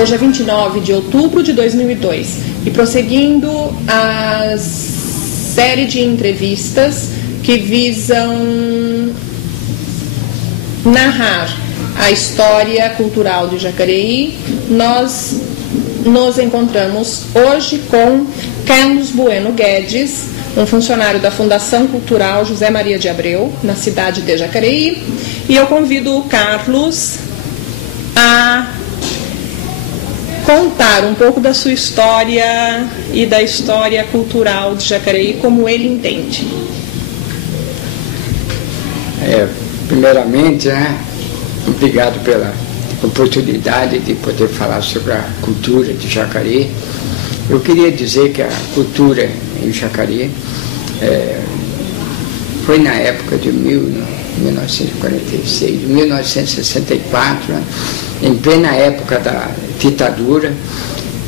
hoje é 29 de outubro de 2002, e prosseguindo a série de entrevistas que visam narrar a história cultural de Jacareí, nós nos encontramos hoje com Carlos Bueno Guedes, um funcionário da Fundação Cultural José Maria de Abreu, na cidade de Jacareí, e eu convido o Carlos a contar um pouco da sua história e da história cultural de Jacareí, como ele entende. Primeiramente, obrigado pela oportunidade de poder falar sobre a cultura de Jacareí. Eu queria dizer que a cultura em Jacareí foi na época de 1946, 1964, em plena época da ditadura.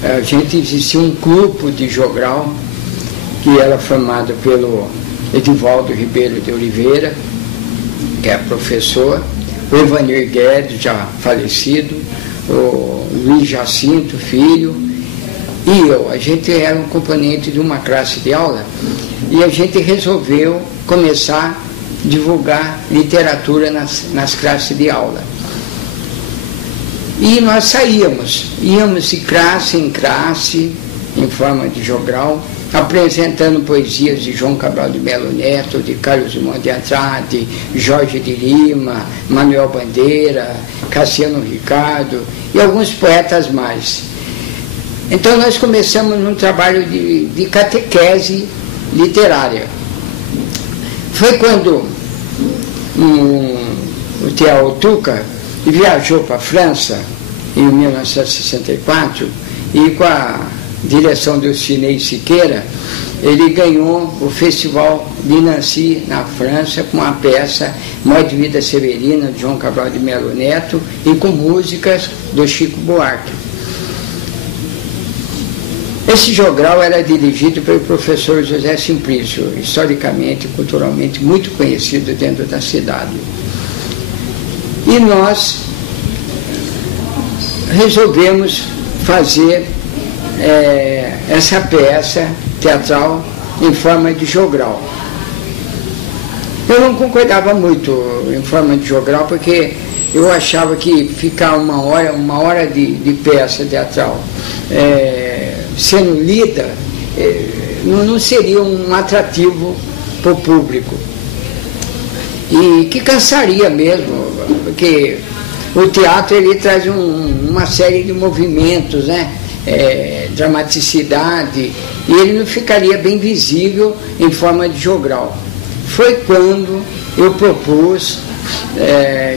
A gente existia um grupo de jogral que era formado pelo Edivaldo Ribeiro de Oliveira, que é professor, o Evanir Guedes, já falecido, o Luiz Jacinto, filho, e eu. A gente era um componente de uma classe de aula e a gente resolveu começar a divulgar literatura nas classes de aula. E nós íamos de classe em classe, em forma de jogral, apresentando poesias de João Cabral de Melo Neto, de Carlos Drummond de Andrade, Jorge de Lima, Manuel Bandeira, Cassiano Ricardo e alguns poetas mais. Então nós começamos num trabalho de catequese literária. Foi quando o Thiago Tuca viajou para a França em 1964 e com a direção do Cinei Siqueira, ele ganhou o Festival de Nancy na França com a peça Mói de Vida Severina, de João Cabral de Melo Neto, e com músicas do Chico Buarque. Esse jogral era dirigido pelo professor José Simplício, historicamente e culturalmente muito conhecido dentro da cidade. E nós resolvemos fazer essa peça teatral em forma de jogral. Eu não concordava muito em forma de jogral, porque eu achava que ficar uma hora de peça teatral sendo lida não seria um atrativo para o público. E que cansaria mesmo, porque o teatro ele traz uma série de movimentos, dramaticidade, e ele não ficaria bem visível em forma de jogral. Foi quando eu propus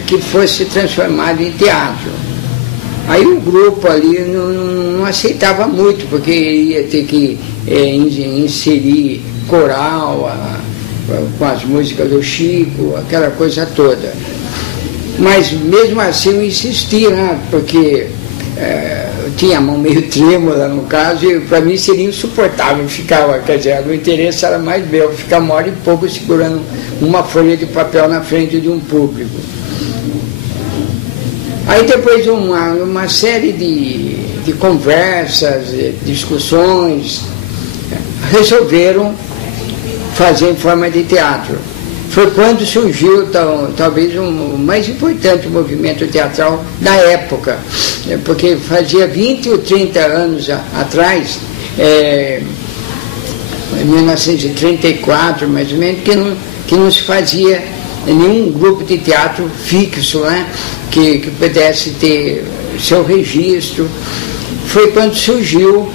que fosse transformado em teatro. Aí o grupo ali não aceitava muito, porque ia ter que inserir coral com as músicas do Chico, aquela coisa toda. Mas mesmo assim eu insisti, porque eu tinha a mão meio trêmula no caso, e para mim seria insuportável ficar, quer dizer, o interesse era mais meu, ficar uma hora e pouco segurando uma folha de papel na frente de um público. Aí depois de uma série de conversas, discussões, resolveram fazer em forma de teatro. Foi quando surgiu talvez o mais importante movimento teatral da época, porque fazia 20 ou 30 anos atrás, em 1934 mais ou menos, que não se fazia nenhum grupo de teatro fixo, que pudesse ter seu registro. Foi quando surgiu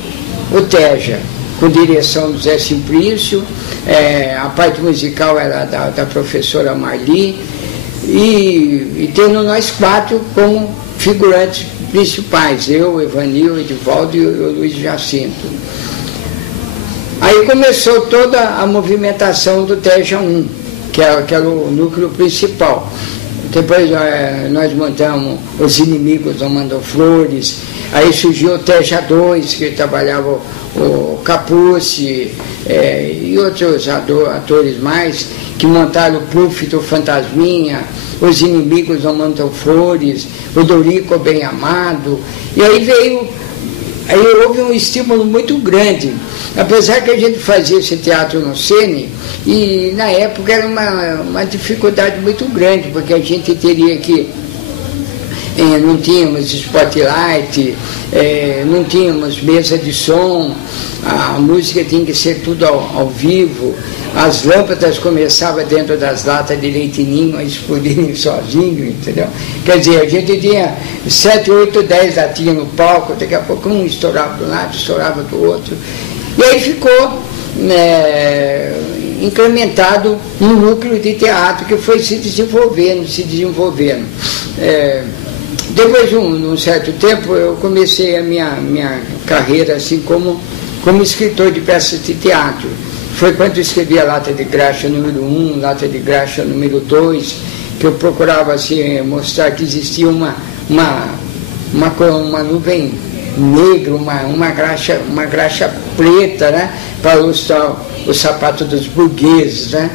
o TEJA, com direção do Zé Simplício, a parte musical era da professora Marli, e tendo nós quatro como figurantes principais, eu, Evanil, o Edivaldo e o Luiz Jacinto. Aí começou toda a movimentação do TEJA 1, que era o núcleo principal. Depois nós montamos Os Inimigos do Mandou Flores, aí surgiu o TEJA 2, que trabalhava o Capucci e outros atores mais, que montaram o Puff do Fantasminha, Os Inimigos Não Mandam Flores, o Dorico Bem Amado, e aí houve um estímulo muito grande, apesar que a gente fazia esse teatro no Sene, e na época era uma dificuldade muito grande, porque a gente teria que não tínhamos spotlight, não tínhamos mesa de som, a música tinha que ser tudo ao vivo, as lâmpadas começavam dentro das latas de leite ninho a explodirem sozinho, entendeu? Quer dizer, a gente tinha 7, 8, 10 latinhas no palco, daqui a pouco um estourava de um lado, estourava do outro, e aí ficou incrementado um núcleo de teatro que foi se desenvolvendo. Depois de um certo tempo, eu comecei a minha carreira assim como escritor de peças de teatro. Foi quando eu escrevi a Lata de Graxa número 1, Lata de Graxa número 2, que eu procurava assim, mostrar que existia uma nuvem negra, uma graxa preta, né, para ilustrar o sapato dos burgueses, né?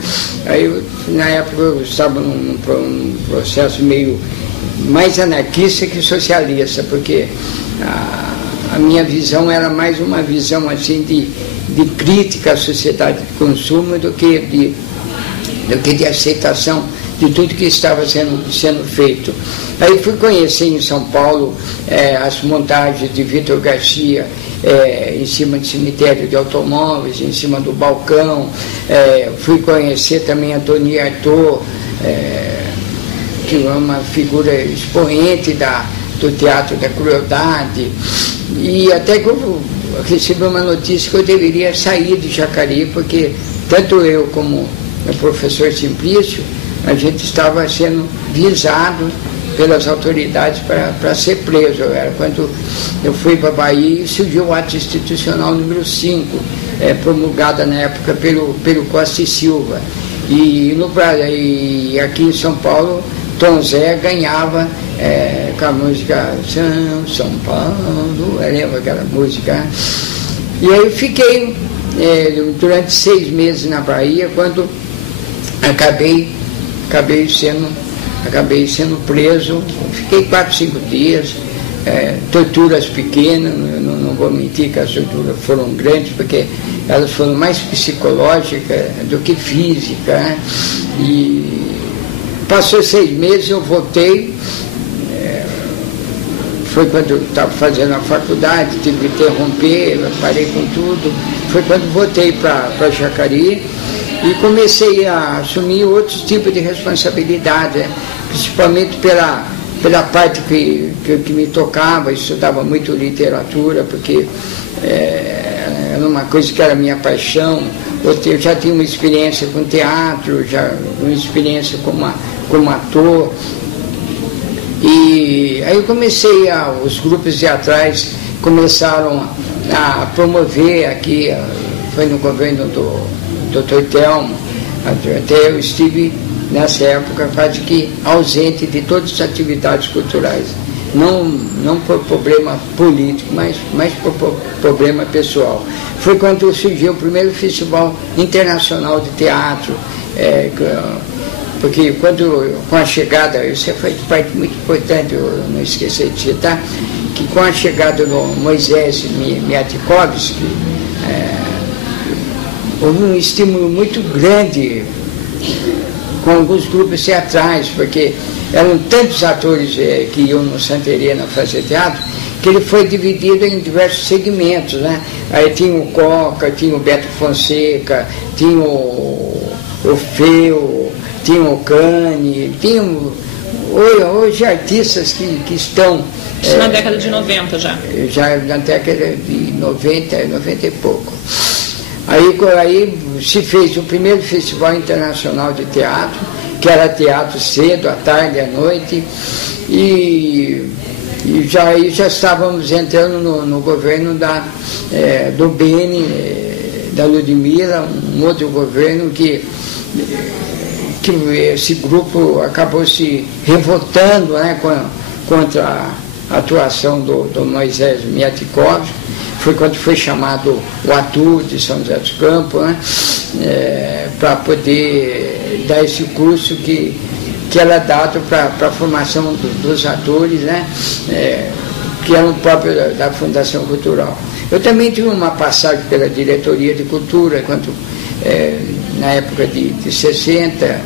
Aí, na época, eu estava num processo meio mais anarquista que socialista, porque a minha visão era mais uma visão assim de crítica à sociedade de consumo do que de aceitação de tudo que estava sendo feito. Aí fui conhecer em São Paulo as montagens de Vitor Garcia em cima de cemitério de automóveis, em cima do balcão. Fui conhecer também Antoni Artaud, que é uma figura expoente do teatro da crueldade. E até que eu recebi uma notícia que eu deveria sair de Jacareí, porque tanto eu como o professor Simplício, a gente estava sendo visado pelas autoridades para ser preso. Era quando eu fui para a Bahia e surgiu o ato institucional número 5, promulgada na época pelo Costa e Silva. E aqui em São Paulo, Tom Zé ganhava com a música São Paulo, lembra aquela música? E aí fiquei durante 6 meses na Bahia, quando acabei sendo preso. Fiquei 4, 5 dias, torturas pequenas, não vou mentir que as torturas foram grandes, porque elas foram mais psicológicas do que físicas, né? E passou 6 meses, eu voltei, foi quando eu estava fazendo a faculdade, tive que interromper, parei com tudo. Foi quando voltei para Jacareí e comecei a assumir outros tipos de responsabilidade, principalmente pela parte que me tocava. Eu estudava muito literatura, porque era uma coisa que era minha paixão. Eu já tinha uma experiência com teatro, já uma experiência como ator. E aí eu comecei, os grupos teatrais começaram a promover aqui, foi no governo do Dr. Telmo, até eu estive nessa época quase que ausente de todas as atividades culturais, não por problema político, mas por problema pessoal. Foi quando surgiu o primeiro Festival Internacional de Teatro, porque com a chegada, isso foi parte muito importante, eu não esqueci de citar, que com a chegada do Moisés Miatikovsky, houve um estímulo muito grande com alguns grupos teatrais, porque eram tantos atores que iam no Santa Helena fazer teatro, que ele foi dividido em diversos segmentos, né? Aí tinha o Coca, tinha o Beto Fonseca, tinha o Feu, tinha o Cane, tinha hoje artistas que estão... Isso na década de 90 já? Já na década de 90 e pouco. Aí se fez o primeiro Festival Internacional de Teatro, que era teatro cedo, à tarde, à noite, e já estávamos entrando no governo do Beni, da Ludmilla, um outro governo que esse grupo acabou se revoltando, né, contra a atuação do Moisés Miatikovsky. Foi quando foi chamado o Atu de São José dos Campos, né, para poder dar esse curso que que era dado para a formação dos atores, né? Que eram próprios da Fundação Cultural. Eu também tive uma passagem pela diretoria de cultura, na época de 60,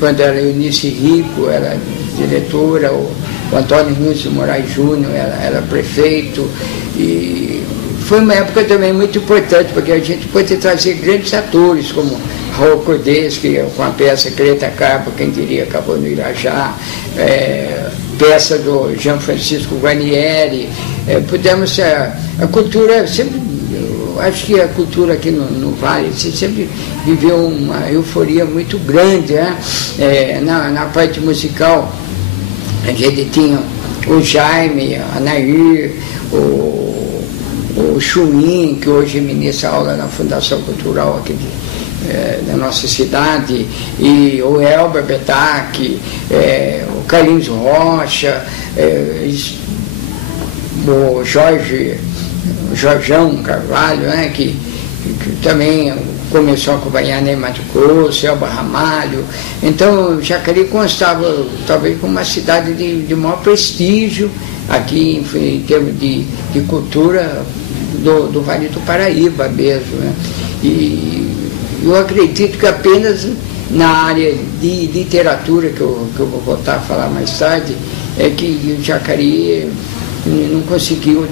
quando era Eunice Rico, era diretora, o Antônio Nunes de Moraes Júnior era prefeito, e foi uma época também muito importante, porque a gente pôde trazer grandes atores, como Raul Cordes, que com a peça Creta Carpo, quem diria, acabou no Irajá, peça do Jean Francisco Guarnieri, pudemos, a cultura sempre, eu acho que a cultura aqui no Vale sempre viveu uma euforia muito grande, né? Na parte musical, a gente tinha o Jaime, a Nair, o Chuim, que hoje ministra aula na Fundação Cultural aqui da nossa cidade, e o Elber Betac, o Carlinhos Rocha, o Jorjão Carvalho, né, que também começou a acompanhar Ney Mato Grosso, Elba Ramalho. Então, Jacareí constava talvez como uma cidade de maior prestígio aqui em termos de cultura do Vale do Paraíba mesmo, né? E eu acredito que apenas na área de literatura, que eu vou voltar a falar mais tarde, é que o Jacareí não conseguiu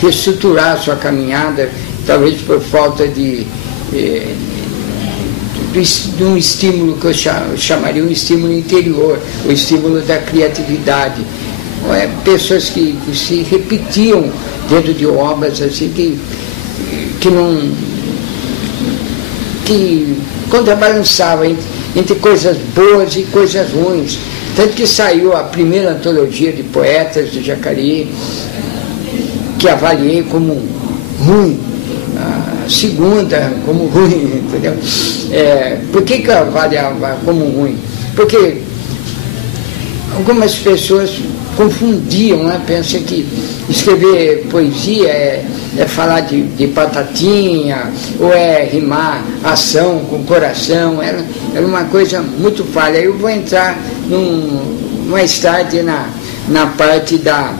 reestruturar a sua caminhada, talvez por falta de um estímulo que eu chamaria um estímulo interior, o estímulo da criatividade. Pessoas que se repetiam dentro de obras assim, que contrabalançava entre coisas boas e coisas ruins. Tanto que saiu a primeira antologia de poetas de Jacareí, que avaliei como ruim, a segunda como ruim, entendeu? Por que eu avaliava como ruim? Porque algumas pessoas confundiam, né? Pensam que escrever poesia é falar de batatinha, ou é rimar ação com coração, era uma coisa muito falha. Eu vou entrar mais tarde na parte da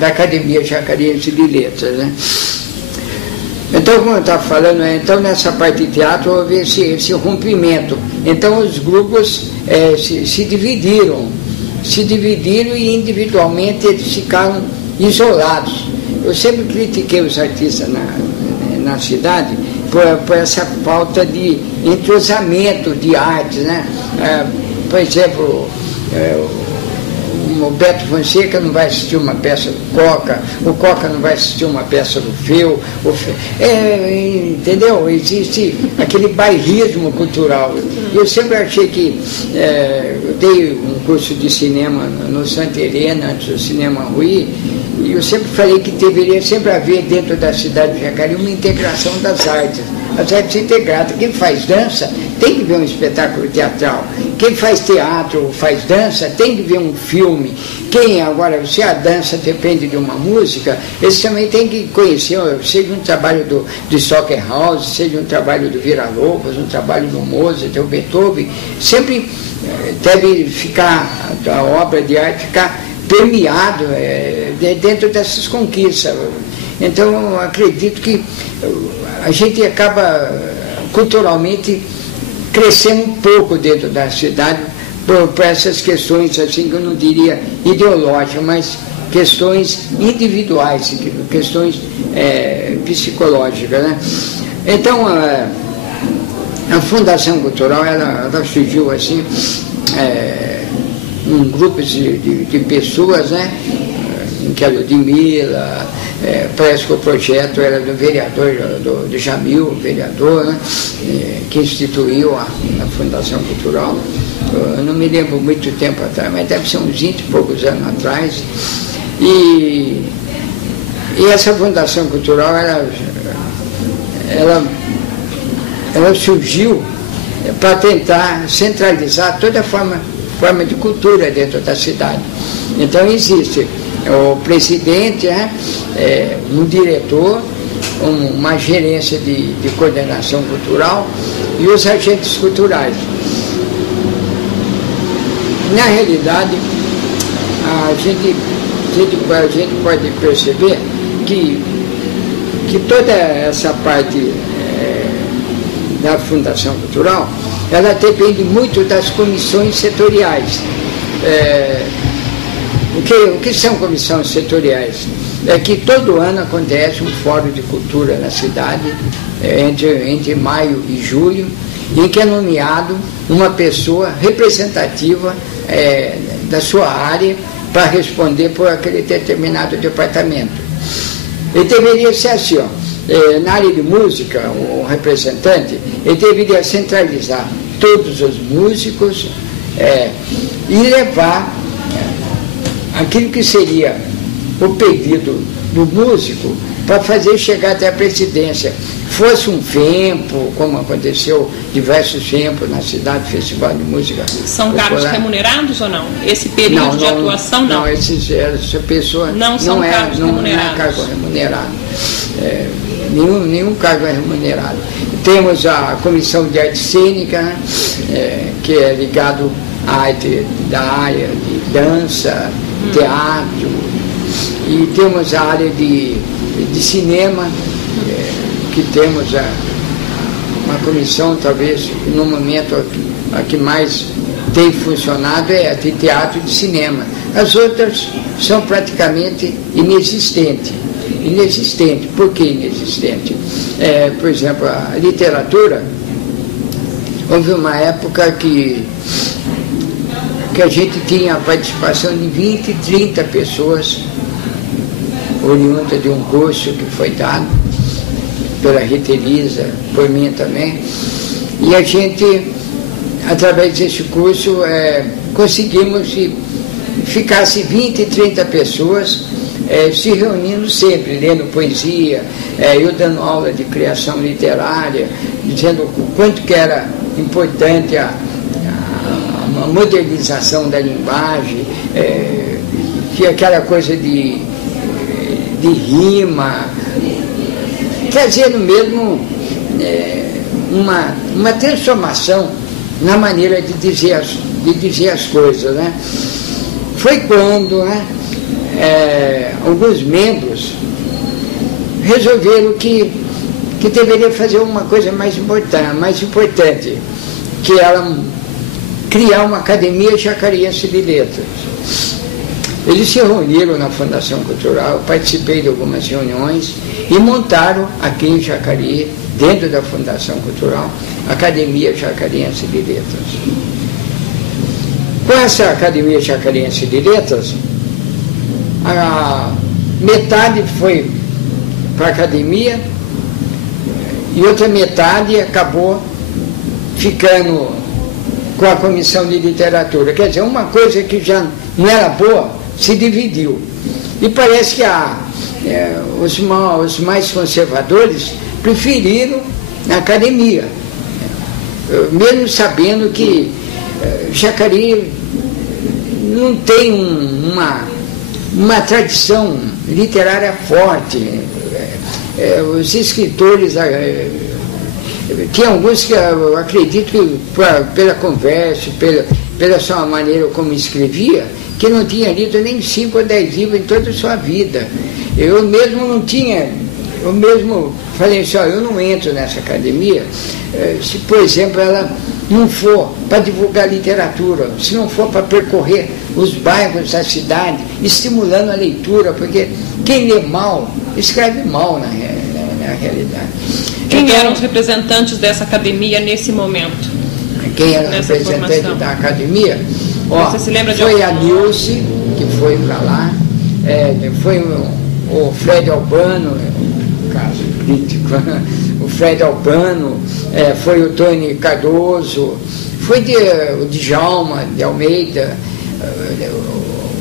Academia Jacariense de Letras, né? Então, como eu estava falando, então nessa parte de teatro houve esse rompimento. Então os grupos se dividiram e individualmente eles ficaram isolados. Eu sempre critiquei os artistas na cidade por essa falta de entrosamento de artes, né? Por exemplo, o Beto Fonseca não vai assistir uma peça do Coca, o Coca não vai assistir uma peça do Feu, entendeu? Existe aquele bairrismo cultural. Eu sempre achei que, eu dei um curso de cinema no Santa Helena, antes do Cinema Rui, e eu sempre falei que deveria sempre haver dentro da cidade de Jacareí uma integração das artes. As artes integradas. Quem faz dança tem que ver um espetáculo teatral. Quem faz teatro ou faz dança tem que ver um filme. Se a dança depende de uma música, eles também têm que conhecer, seja um trabalho do Stockerhaus, seja um trabalho do Villa-Lobos, um trabalho do Mozart, do Beethoven. Sempre deve ficar, a obra de arte ficar permeado dentro dessas conquistas. Então, eu acredito que a gente acaba culturalmente crescendo um pouco dentro da cidade por essas questões, assim, que eu não diria ideológicas, mas questões individuais, questões psicológicas, né? Então, a Fundação Cultural, ela surgiu assim, um grupo de pessoas, né? Que a Ludmila, parece que o projeto era do vereador, do Jamil, vereador, né, que instituiu a Fundação Cultural. Eu não me lembro muito tempo atrás, mas deve ser uns 20 e poucos anos atrás. E essa Fundação Cultural, ela surgiu para tentar centralizar toda a forma de cultura dentro da cidade. Então existe o presidente, um diretor uma gerência de coordenação cultural e os agentes culturais. Na realidade, a gente pode perceber que toda essa parte da Fundação Cultural, ela depende muito das comissões setoriais. O que são comissões setoriais? É que todo ano acontece um fórum de cultura na cidade, entre maio e julho, em que é nomeado uma pessoa representativa da sua área para responder por aquele determinado departamento. Ele deveria ser assim, na área de música, o representante, ele deveria centralizar todos os músicos e levar aquilo que seria o pedido do músico para fazer chegar até a presidência. Fosse um FEMPO, como aconteceu diversos FEMPO na cidade, Festival de Música São Popular. cargos remunerados ou não? Esse período de atuação não? Não, essa pessoa não são cargos remunerados. Não é cargo remunerado. Nenhum cargo é remunerado. Temos a Comissão de Arte Cênica, né, que é ligado à arte da área de dança, teatro, e temos a área de cinema, que temos uma comissão, talvez no momento a que mais tem funcionado é a de teatro e de cinema. As outras são praticamente inexistentes. Por que inexistente? Por exemplo, a literatura, houve uma época que a gente tinha a participação de 20, 30 pessoas, oriunda de um curso que foi dado pela Rita Elisa, por mim também, e a gente, através desse curso, conseguimos que ficasse 20, 30 pessoas se reunindo sempre, lendo poesia, eu dando aula de criação literária, dizendo o quanto que era importante a modernização da linguagem, que aquela coisa de rima, trazendo mesmo uma transformação na maneira de dizer as coisas, né? Foi quando, né, alguns membros resolveram que deveria fazer uma coisa mais importante, que era criar uma academia jacariense de letras. Eles se reuniram na Fundação Cultural, participei de algumas reuniões e montaram aqui em Jacareí, dentro da Fundação Cultural, a Academia Jacariense de Letras. Com essa Academia Jacariense de Letras, a metade foi para a academia e outra metade acabou ficando com a Comissão de Literatura. Quer dizer, uma coisa que já não era boa se dividiu. E parece que os mais conservadores preferiram a academia, mesmo sabendo que Jacareí não tem uma tradição literária forte. Os escritores, tinha alguns que eu acredito que pela conversa, pela sua maneira como escrevia, que não tinha lido nem 5 ou 10 livros em toda a sua vida. Eu mesmo falei assim, eu não entro nessa academia se, por exemplo, ela não for para divulgar literatura, se não for para percorrer os bairros da cidade, estimulando a leitura, porque quem lê mal, escreve mal na realidade. Quem eram os representantes dessa academia nesse momento? Quem era o representante da academia? Você se lembra de foi a Nilce, que foi para lá, foi o Fred Albano, no caso crítico, o Fred Albano, foi o Tony Cardoso, foi o Djalma de Almeida,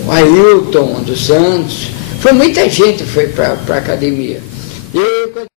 o Ailton dos Santos, foi muita gente que foi para a academia.